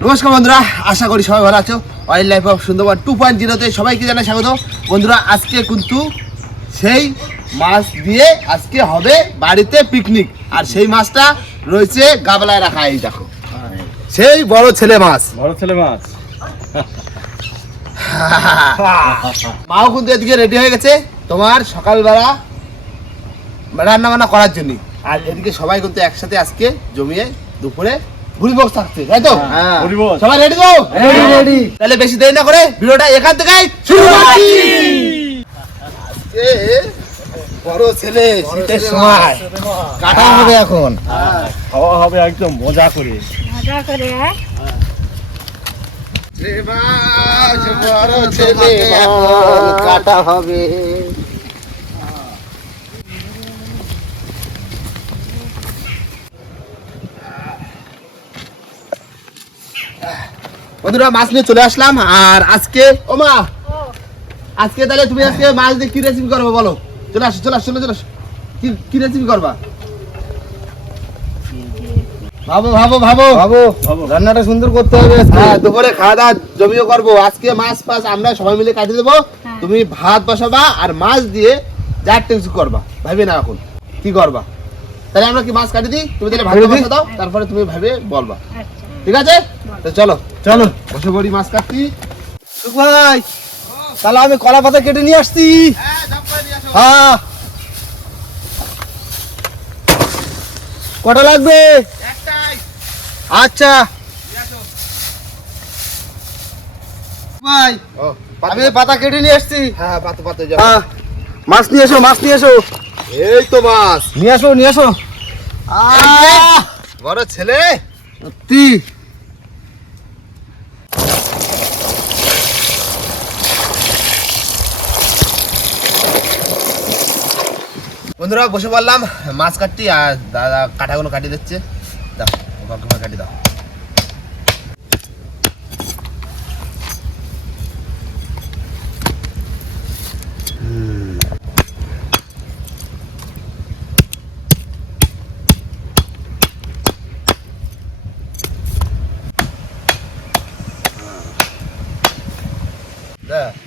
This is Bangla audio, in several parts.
নমস্কার বন্ধুরা আশা করি সবাই ভালো আছো। Wildlife of Sundarban two point জিরোতে সবাইকে জানাই স্বাগত। বন্ধুরা আজকে কিন্তু সেই মাছ দিয়ে আজকে হবে বাড়িতে পিকনিক আর সেই মাছটা রয়েছে গাবলায় রাখা এই দেখো। সেই বড় ছেলে মাছ। বড় ছেলে মাছ। মাও কিন্তু এদিকে রেডি হয়ে গেছে তোমার সকালবেলা রান্না বান্না করার জন্য। আর এদিকে সবাই কিন্তু একসাথে আজকে জমিয়ে দুপুরে ভুড়ি বক্স থাকছে। তাই তো? হ্যাঁ, সবাই রেডি তো? Ready। তাহলে বেশি দেরি না করে ভিডিওটা এখান থেকে শুরু করছি। বড় ছেলে শীতের সময়। কাটা হবে এখন। খাওয়া হবে একদম মজা করে। মজা করে হ্যাঁ? বড় ছেলে কাটা হবে। বন্ধুরা মাছ নিয়ে চলে আসলাম। আর আজকে ও মা আজকে তাহলে তুমি আজকে মাছ দিয়ে কি রেসিপি করবে বলো? চলে আসো চলে আসো চলে চলে কি কি রেসিপি করবা? ভাবো ভাবো ভাবো। ভাবো ভাবো। রান্নাটা সুন্দর করতে হবে হ্যাঁ দুপুরে খাওয়া দাওয়া জমিও করব। আজকে মাছ ফাছ আমরা সবাই মিলে কাটিয়ে দেবো। হ্যাঁ। তুমি ভাত বসাবা আর মাছ দিয়ে কিছু করবা। ভাবি না এখন। কি করবা? তাহলে আমরা কি মাছ কাটি দিই? তুমি তাহলে ভাত বসা দাও তারপরে তুমি ভাবে বলবা। আচ্ছা। ঠিক আছে? তো চলো। চলো। বসে পড়ি মাছ কাটছি। ভাই তাহলে আমি কলা পাতা কেটে নিয়ে আসছি। হ্যাঁ কটা লাগবে? আচ্ছা। ভাই আমি পাতা কেটে নিয়ে আসছি। হ্যাঁ পাতা পাতা হ্যাঁ। মাছ নিয়ে এসো মাছ নিয়ে এসো। এই তো মাছ। নিয়ে আসো নিয়ে আসো। বড় ছেলে। সত্যি। বন্ধুরা বসে পড়লাম মাছ কাটতি আর দাদা কাটাগুলো কাটিয়ে দিচ্ছে। দাও কাটি দাও।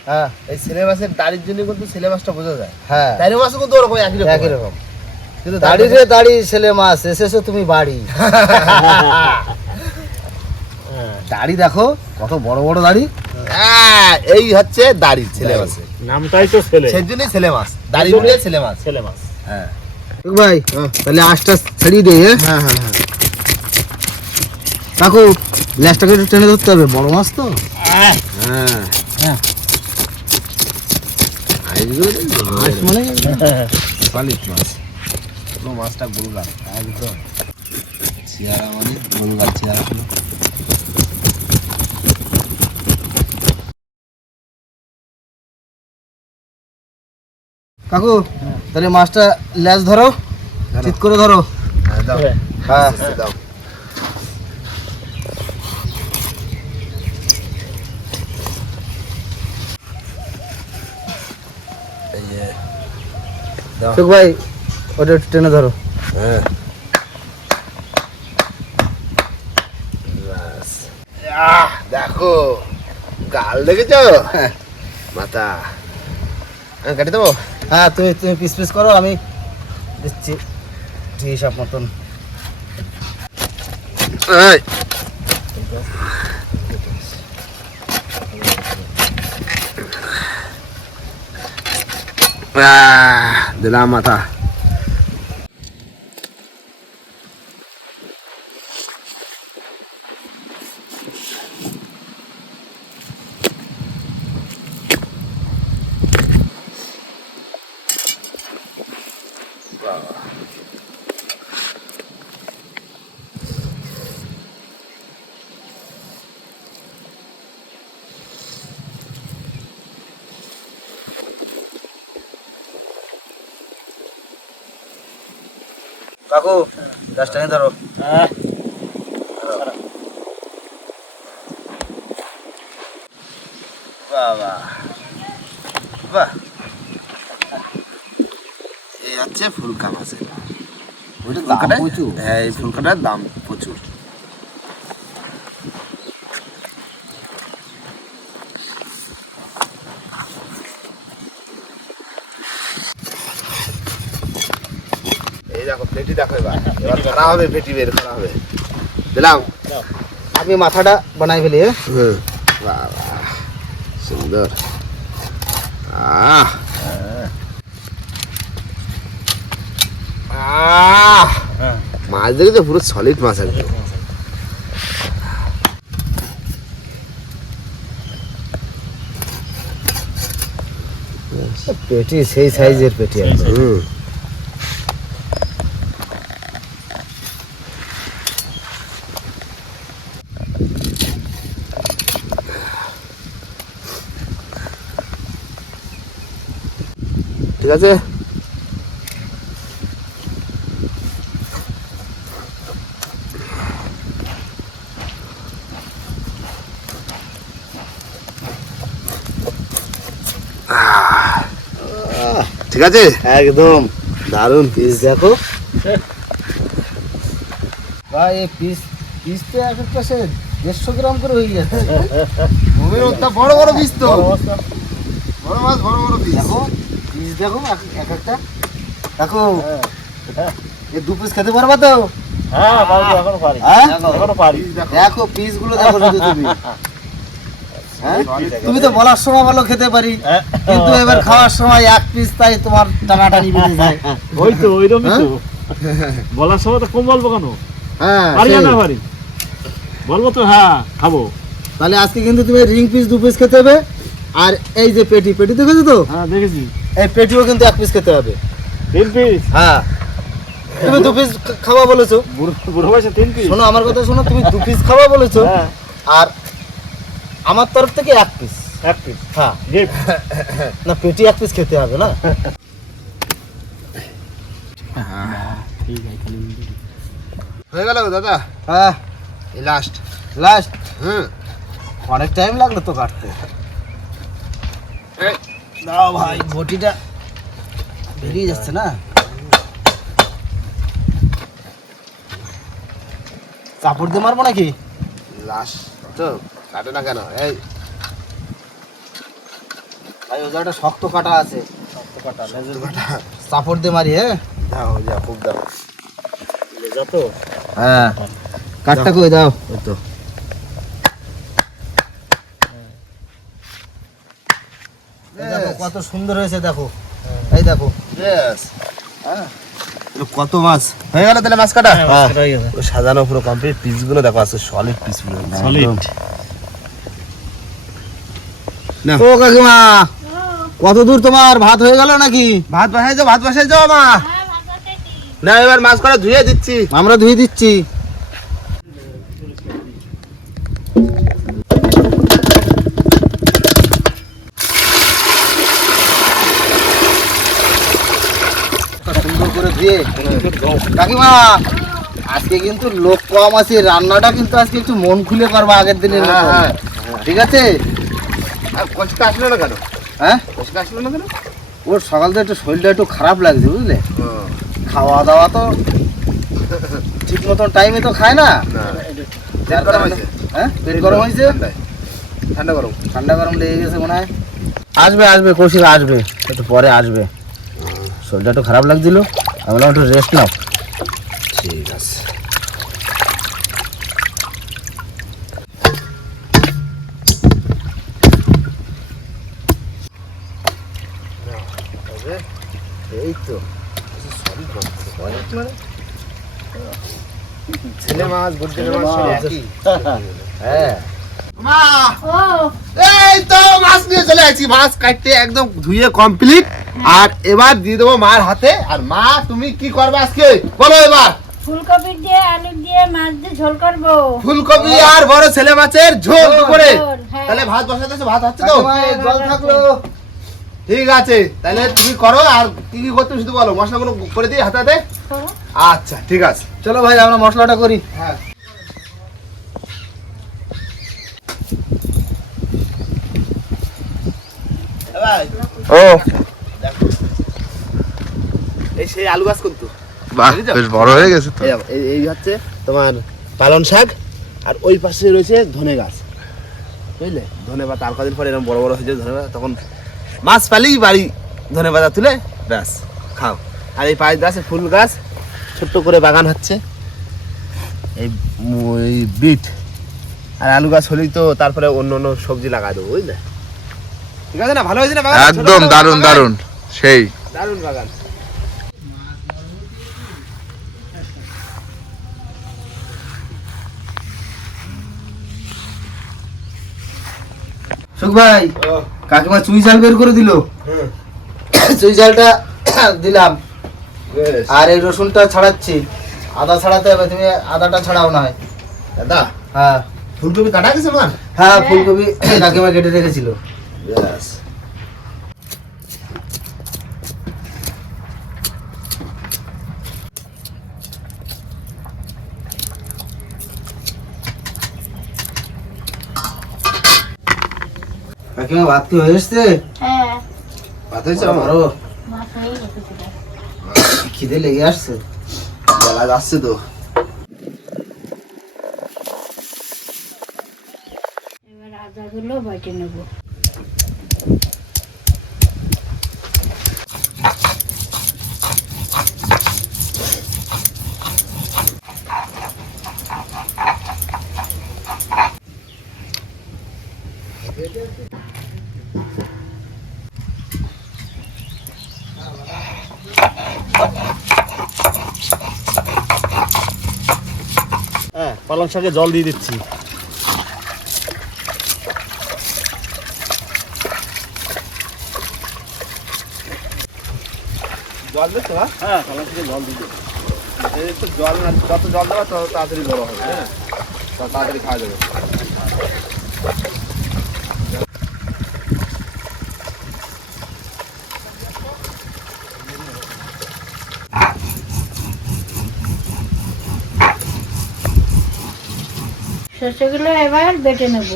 হ্যাঁ। এই মাছের দাড়ির জন্য কিন্তু মাছটা বোঝা যায়। হ্যাঁ। দাড়ি মাছও কিন্তু ওরকম একই রকম একই রকম। কিন্তু দাড়ি রে দাড়ি ছেলে মাছ এসেছ তুমি বাড়ি। দাড়ি দেখো কত বড় বড় দাড়ি। হ্যাঁ, এই হচ্ছে দাড়ি ছেলে মাছের নামটাই তো ছেলে সেই জন্যই ছেলে মাছ দাড়ি মিলিয়ে ছেলে মাছ ছেলে মাছ হ্যাঁ ভাই তাহলে আশটা ছাড়িয়ে দে হ্যাঁ? হ্যাঁ হ্যাঁ হ্যাঁ। কাকু ল্যাসটাকে একটু টেনে ধরতে হবে বড় মাছ তো? হ্যাঁ। হ্যাঁ। দেখো। মাছ মানে সলিড মাছ পুরো মাছটা গোলগাল একদম চেয়ারা মানে গোলগাল কাকু তাহলে মাছটা ল্যাস ধরো ঠিক করে ধরো। হ্যাঁ, দাও হ্যাঁ। হ্যাঁ হ্যাঁ, দাও এই যে সুখ ভাই ওটা একটু টেনে ধরো। হ্যাঁ। দেখো গাল দেখেছ? মাথা হ্যাঁ, কেটে দেবো? হ্যাঁ তুমি তুমি পিস পিস করো আমি দিচ্ছি ঠিক হিসাব মতন এই। আহ, দিলাম কাকু গাছটা নিয়ে ধরো। হ্যাঁ। বাবা। বাহ। এই হচ্ছে ফুলকা মাছের ফুলকাটা- প্রচুর হ্যাঁ এই ফুলকাটার দাম প্রচুর। এবার হবে পেটি বের করা হবে। দিলাম? আমি মাথাটা বানাই ফেলি হ্যাঁ? বাহ সুন্দর। আহ। আহ। মাছ দেখে তো পুরো সলিড মাছ একদম পেটি সেই সাইজের পেটি একদম আছে। ঠিক আছে? একদম। দারুণ পিস দেখো। ভাই এই পিস পিস তো এক একটা সে দেড়শো গ্রাম করে হয়ে যাচ্ছে বড় বড় পিস তো। বড় মাছ বড় বড় পিস দেখো। দেখো এক- এক একটা। দেখো এই দু পিস খেতে পারবা তো? হ্যাঁ পারব এখনও পারি। হ্যাঁ? পারি। দেখো পিসগুলো দেখো তুমি। হ্যাঁ? তুমি তো বলার সময় ভালো খেতে পারি। হ্যাঁ। কিন্তু এবার খাওয়ার সময় এক পিস তাই তোমার টানাটানি বেড়ে যায়। ওই তো তো। বলার সময় তো কম বলব কেন? হ্যাঁ পারি। না পারি। বলব তো হ্যাঁ খাব। তাহলে আজকে কিন্তু তুমি রিং পিস দু পিস খেতে হবে। আর এই যে পেটি পেটি দেখেছ তো? হ্যাঁ দেখেছি। এই পেটিও কিন্তু এক পিস খেতে হবে। তিন পিস হ্যাঁ। তুমি দু পিস খাওয়া বলেছ। বুড়ো বুড়ো বয়সে তিন পিস শোনো আমার কথা শোনো তুমি দু পিস খাওয়া বলেছ। হ্যাঁ। আর আমার তরফ থেকে এক পিস এক পিস হ্যাঁ। না পেটি এক পিস খেতে হবে না। ঠিক আছে হয়ে গেল দাদা? হ্যাঁ। লাস্ট লাস্ট হুম। অনেক টাইম লাগল তো কাটতে। দাও ভাই বটিটা বেরিয়ে যাচ্ছে না। চাপড় দিয়ে মারবো নাকি? লাস্ট তো কাটে না কেন? এই। ভাই ওই জায়গাটা শক্ত কাটা আছে। শক্ত কাটা কাটা। চাপড় দিয়ে মারি হ্যাঁ? দাও যা খুব দাও। যা তো? হ্যাঁ। কাঠটা কই দাও। ওই তো এই দেখো কত সুন্দর হয়েছে দেখো। এই দেখো। হ্যাঁ। কত মাছ? হয়ে গেল তাহলে মাছ কাটা। সাজানো পুরো কমপ্লিট পিসগুলো দেখো আছে সলিড পিসগুলো সলিড ও কাকিমা কত দূর তোমার? ভাত হয়ে গেল নাকি? ভাত বসাই যাও ভাত বসাই যাও মা না এবার মাছ কটা ধুয়ে দিচ্ছি। আমরা ধুয়ে দিচ্ছি। কাকিমা আজকে কিন্তু লোক কম আছে রান্নাটা কিন্তু আজকে একটু মন খুলে করবা আগের দিনের হ্যাঁ, মতো। হ্যাঁ। ঠিক আছে? কচকা আসলো না কেন? হ্যাঁ? কচকা আসলো না কেন? ওর সকাল থেকে একটু শরীরটা একটু খারাপ লাগছে বুঝলে? খাওয়া দাওয়া তো ঠিক মতন টাইমে তো খায় না। যার গরম হয়েছে? হ্যাঁ? পেট গরম হয়েছে? ঠান্ডা গরম। ঠান্ডা গরম লেগে গেছে মনে হয়। আসবে আসবে কৌশিক আসবে। একটু পরে আসবে। শরীরটা একটু খারাপ লাগছিল। আমি বললাম একটু রেস্ট নাও। ঠিক আছে এই তো ছেলে মাছ বুদ্ধি। হ্যাঁ। মা! এই তো মাছ নিয়ে চলে আসছি মাছ কাটতে একদম ধুয়ে কমপ্লিট আর এবার দিয়ে দেবো মার হাতে। আর মা তুমি কি করবে আজকে? বলো এবার। ফুলকপি দিয়ে আলু দিয়ে মাছ দিয়ে ঝোল করব। ফুলকপি আর বড় ছেলে মাছের ঝোল করে ঝোল, হ্যাঁ। তাহলে ভাত বসাতে ভাত হচ্ছে তো? জল থাকল। ঠিক আছে তাহলে তুমি করো আর কি কি করতে শুধু বলো মশলাগুলো করে দিই হাতে হাতে? আচ্ছা ঠিক আছে। চলো ভাই আমরা মশলাটা করি। হ্যাঁ। ও। এই সেই আলু গাছ কিন্তু বাহ বেশ বড় হয়ে গেছে তো। এই হচ্ছে তোমার পালন শাক আর ওই পাশে রয়েছে ধনে গাছ। বুঝলে? ধনে পাতা আর কদিন পরে এরকম বড় বড় হয়েছে ধনে পাতা তখন মাছ পালেই বাড়ি ধনে পাতা তুলে ব্যাস খাও। আর এই পাঁচ গাছে ফুল গাছ ছোট্ট করে বাগান হচ্ছে। এই এই বিট আর আলু গাছ হলেই তো তারপরে অন্য অন্য সবজি লাগাই দেবো বুঝলে? ঠিক আছে না? ভালো হয়েছে না একদম দারুণ দারুণ সেই। দারুণ বাগান। সুখ ভাই কাকিমা চুই জাল বের করে দিল। চুই জালটা দিলাম। আর এই রসুনটা ছাড়াচ্ছি। আদা ছাড়াতে হবে তুমি আদাটা ছাড়াও না হয়। দাদা হ্যাঁ। ফুলকপি কাটা গেছে আমার হ্যাঁ ফুলকপি কাকিমা কেটে রেখেছিল। ব্যাস কাকিমা ভাত কি হয়েছে হ্যাঁ। ভাত হয়েছে আমার আমারও। খিদে। লেগে আসছে। বেলা যাচ্ছে তো। এবার আদাগুলো বাটে নেব হ্যাঁ পালং শাকে জল দিয়ে দিচ্ছি। জল দিচ্ছ হ্যাঁ শাকে জল দিয়ে দিচ্ছি। জল যত জল দেওয়া তত তাড়াতাড়ি বড় হবে হ্যাঁ? তত তাড়াতাড়ি খাওয়া যাবে। শস্যগুলো এবার বেটে নেব।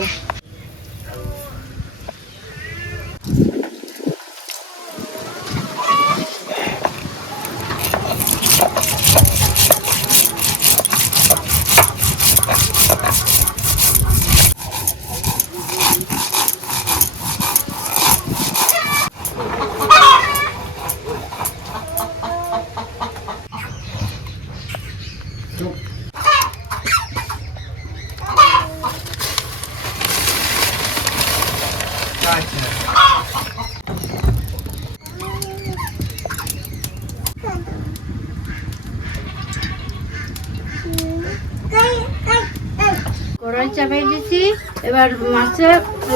এবার মাছে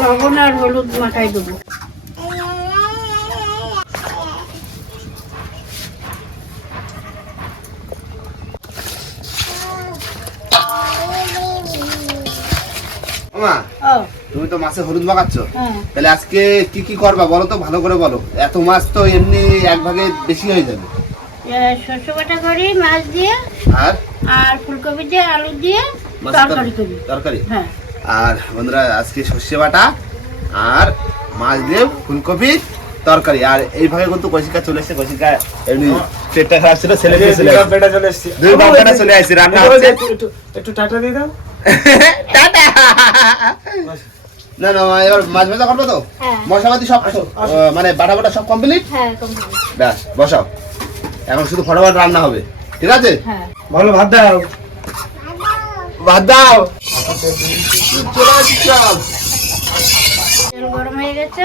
লবণ আর হলুদ মাখাই দেবো। তুমি তো মাছে হলুদ মাখাচ্ছ? হ্যাঁ। তাহলে আজকে কি কি করবা বলো তো ভালো করে বলো। এত মাছ তো এমনি এক ভাগে বেশি হয়ে যাবে। শস্য বাটা করি মাছ দিয়ে আর? আর ফুলকপি দিয়ে আলু দিয়ে তরকারি করি। তরকারি? হ্যাঁ। আর বন্ধুরা আজকে সর্ষে বাটা আর মাছ দিয়ে ফুলকপি তরকারি। আর এইভাবে কিন্তু কৌশিকা চলে এসেছে কৌশিকা এমনি পেটটা খারাপ ছিল ছেলে চলে এসেছে। বেটা চলে এসছি। দুই বাপটা চলে আসছে রান্না হচ্ছে। একটু টাটা দিয়ে দাও। টাটা। না না এবার মাছ ভাজা করব তো? হ্যাঁ। মশলাপাতি সব মানে বাটা বাটা সব কমপ্লিট হ্যাঁ কমপ্লিট ব্যাস বসাও। এখন শুধু ফটাফট রান্না হবে। ঠিক আছে? হ্যাঁ। ভালো ভাত দাও। ভাত দাও। চলে আসছি, চল। তেল গরম হয়ে গেছে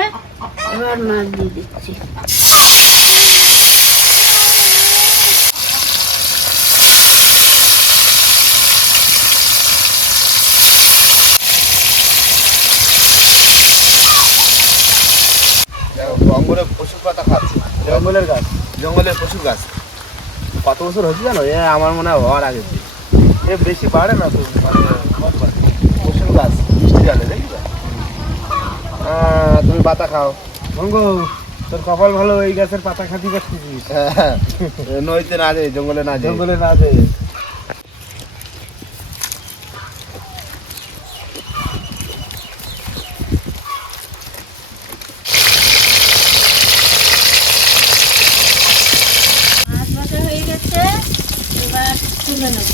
এবার মাছ দিয়ে দিচ্ছি। জঙ্গলে পশু পাতা খাচ্ছে। জঙ্গলের গাছ। জঙ্গলের পশু গাছ। কত বছর হয়েছে জানো? এ আমার মনে হয় হওয়ার আগে। এ বেশি বাড়ে না তো মানে। পশু গাছ মিষ্টি জানে দেখি তুমি পাতা খাও। মঙ্গ তোর কপাল ভালো এই গাছের পাতা খাতি পাচ্ছিস হ্যাঁ, নইতে না যায় জঙ্গলে না যায় জঙ্গলে না দে মাছ ভাজা হয়ে গেছে এবার তুলে নেব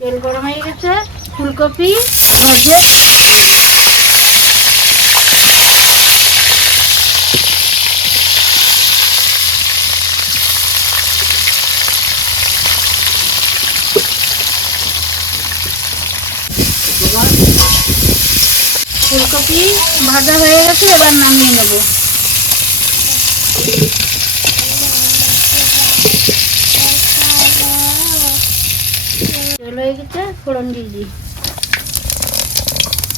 তেল গরম হয়ে গেছে ফুলকপি ভেজে ফুলকপি ভাজা হয়ে গেছে এবার নামিয়ে নেব। চলে গেছে ফোড়ন দিয়ে দিই।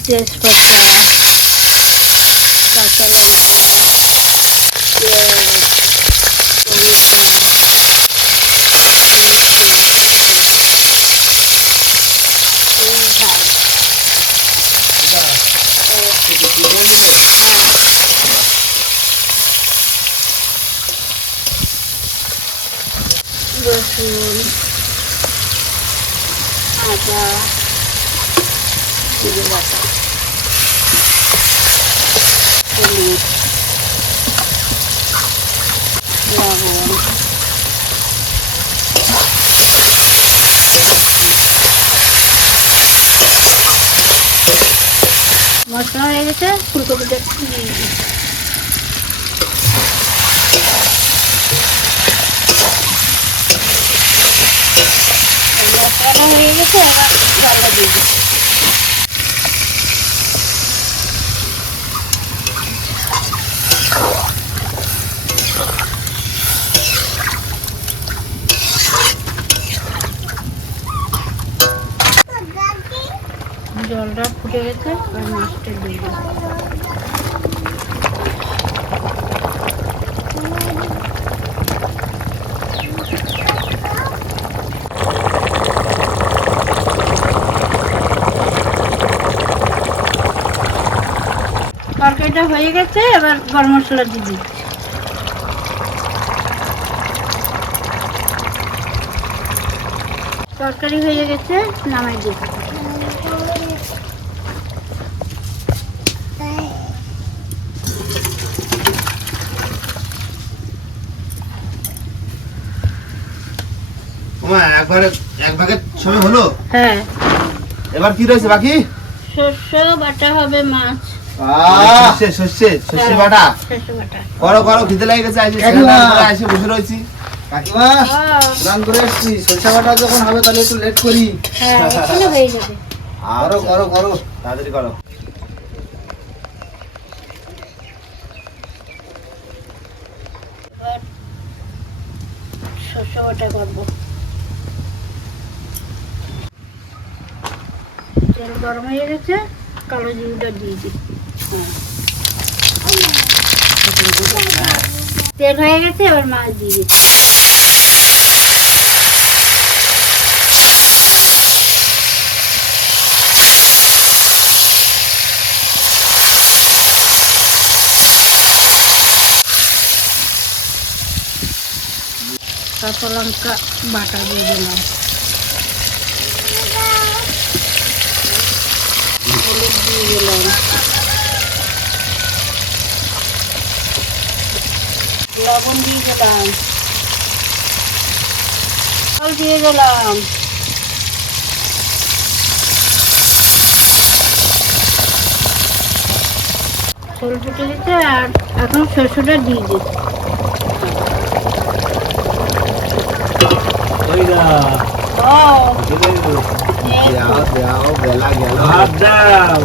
তেজপাতা কাঁচা লঙ্কা পেঁয়াজ টমেটো মিষ্টি তেল ঝাল হ্যাঁ রসুন আদা জিরে বাটা হলুদ লবণ মশলা হয়ে গেছে ফুলকপিটা দিয়ে দিই। মশলাটা হয়ে গেছে এবার চালটা দিয়ে দিই। জলটা ফুটে গেছে আর মাছটা দিয়ে। তরকারিটা হয়ে গেছে, এবার গরম মশলা দিয়ে দিই তরকারি হয়ে গেছে, নামাই দিই একবারে এক ভাগের সময় হলো? হ্যাঁ। এবার কি রয়েছে বাকি? শস্য বাটা হবে মাছ। আহ, সর্ষে সর্ষে সর্ষে বাটা? করো করো খিদে লেগে গেছে আইসে এসে বসে রয়েছি। কাকিমা রান করে এসছি। সরষা বাটা যখন হবে তাহলে একটু লেট করি। হ্যাঁ হয়ে করো করো তাড়াতাড়ি করো। শস্য বাটা করব। তেল গরম হয়ে গেছে কালো জিরাটা দিয়ে দিই হ্যাঁ। তেল হয়ে গেছে এবার মাছ দিয়ে দিই কাঁচা লঙ্কা বাটা দিয়ে দিলাম হলুদ দিয়ে দিলাম। লবণ দিয়ে দিলাম। জল দিয়ে দিলাম। ঝোল ফুটে গেছে আর এখন শস্যটা দিয়ে দিচ্ছি। ওই না ও দেও দেও বেলা গেল ভাত দাও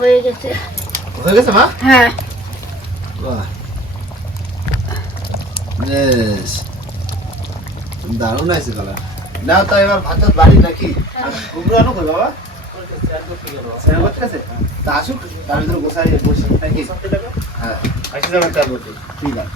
হয়ে গেছে হয়ে গেছে মা হ্যাঁ বাহ বেশ দারুণ আছে কালার নাও তো এবার ভাত বাড়ি নাকি? কুমড়ো আনো কই, বাবা? স্নান করতে গেছে? তা আসুক তার ভিতরে গোসাই নাকি? হ্যাঁ। আসি যাবেন ঠিক আছে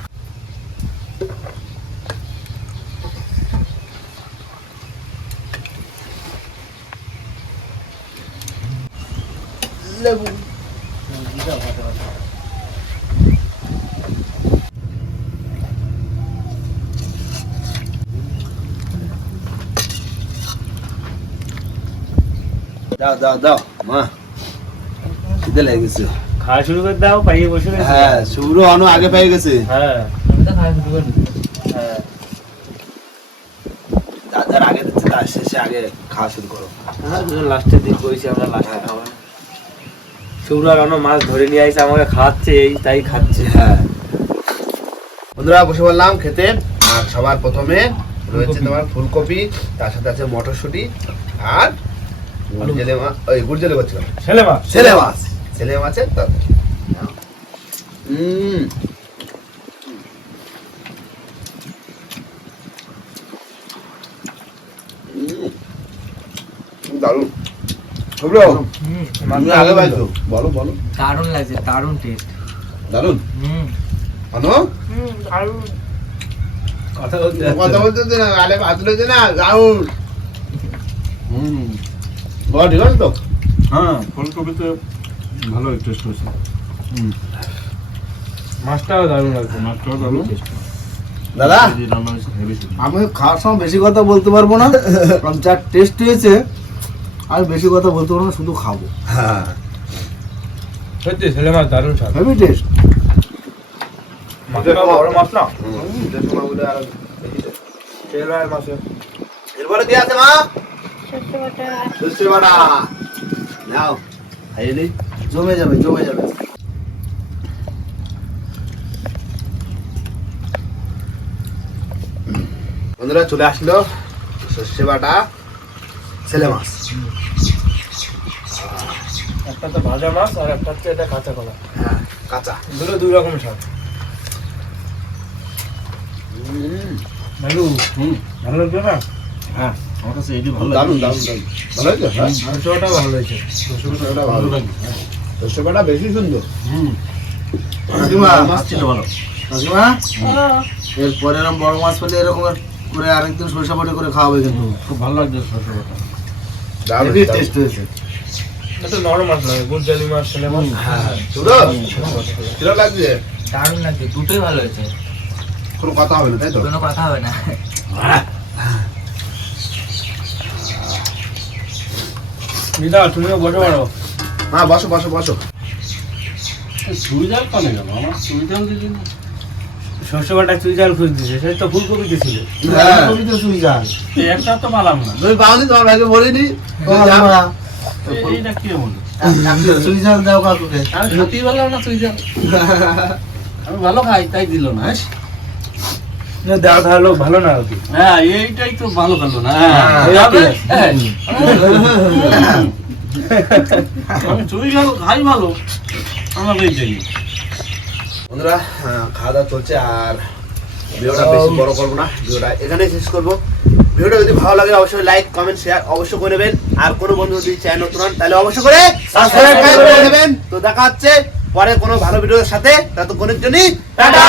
দাও দাও দাও মা। খিদে লেগে গেছে খাওয়া শুরু করে দাও পাইয়ে বসে হ্যাঁ শুভ্র অনু আগে পেয়ে গেছে। হ্যাঁ। হ্যাঁ যার আগে দিচ্ছে তার শেষে আগে খাওয়া শুরু করো। লাস্টের দিন করেছি আমরা লাস্টে খাওয়া শুরু আর অন্য মাছ ধরে নিয়ে আসছে আমাকে খাওয়াচ্ছে এই তাই খাচ্ছে। হ্যাঁ। বন্ধুরা বসে বললাম খেতে। আর সবার প্রথমে রয়েছে তোমার ফুলকপি তার সাথে আছে মটরশুঁটি। আর গুড়জেলে মাছ ওই গুড়জেলে বলছিলাম ছেলে মাছ ছেলে মাছ ছেলে মাছের তরকারি হুম দারুণ আগে পাইছো বলো বলো। দারুণ লাগছে দারুণ টেস্ট দারুণ? হুম। আনো? কথা বলতে কথা বলতে না আলে ভাত না দারুণ। হুম। বল ঠিক আছে তো? হ্যাঁ ফুলকপিতে ভালো টেস্ট হয়েছে। মাছটাও দারুণ লাগছে। মাছটাও দারুণ। দাদা? আমি খাওয়ার সময় বেশি কথা বলতে পারব না কারণ যা টেস্ট হয়েছে আর বেশি কথা বলতে পারব না শুধু খাব। হ্যাঁ। সত্যি ছেলে মাছ দারুণ স্বাদ। হেভি টেস্ট এরপরে কি আছে মা? নাও জমে যাবে জমে যাবে। বন্ধুরা চলে আসলো সর্ষে বাটা ছেলে মাছ। একটা তো ভাজা মাছ আর একটা হচ্ছে এটা কাঁচা কলা। হ্যাঁ কাঁচা। দুটো দুই রকম স্বাদ। ভালো? হুম। ভালো লাগবে না? হ্যাঁ। আমার কাছে এটি ভালো দারুণ দারুণ দারুণ ভালো হয়েছে? হ্যাঁ মাংসটা ভালো হয়েছে। সর্ষে ভালো সর্ষে বেশি সুন্দর। কাকিমা। মাছটা ভালো। কাকিমা? এরপরে এরকম বড় মাছ পেলে এরকম করে আরেকদিন সরিষা বাটা করে খাওয়াবে কিন্তু। খুব ভালো লাগছে সরষেটা দারুণ হেভি টেস্ট টেস্ট হয়েছে। এটা নরম মাছ লাগে গুলজালি মাছ ছেলে মাছ। হ্যাঁ শুনো কীরকম লাগছে? দারুণ লাগছে দুটোই ভালো হয়েছে। কোনো কথা হবে না তাই তো? কোনো কথা হবে না। দিদা তুমিও বসে পারো হ্যাঁ বসো বসো বসো। সুইজাল কানে গেল আমার সুইজাল দিদি শস্য বাটা চুইজাল খুঁজ দিছে সে তো ফুলকপি দিছিল হ্যাঁ। কবিতা শুই একটা তো পালাম না। তুমি পাওনি তোমার ভাইকে বলিনি? এইটা কি বলল? শুই দাও কাকুকে। আমি সত্যি বললাম না চুইজাল আমি ভালো খাই তাই দিল না দেওয়া ভালো ভালো না আর কি। হ্যাঁ এইটাই তো ভালো ভালো না আমি চুইজাল খাই ভালো আমার এই বন্ধুরা খাওয়া দাওয়া চলছে আর ভিডিওটা বেশি বড় করব না ভিডিওটা এখানেই শেষ করব। ভিডিওটা যদি ভালো লাগে অবশ্যই লাইক কমেন্ট শেয়ার অবশ্যই করে নেবেন। আর কোনো বন্ধু যদি চ্যানেল নতুন হন তাহলে অবশ্যই করে সাবস্ক্রাইব করে নেবেন। তো দেখা হচ্ছে পরে কোনো ভালো ভিডিওর সাথে। ততক্ষণের জন্য টাটা!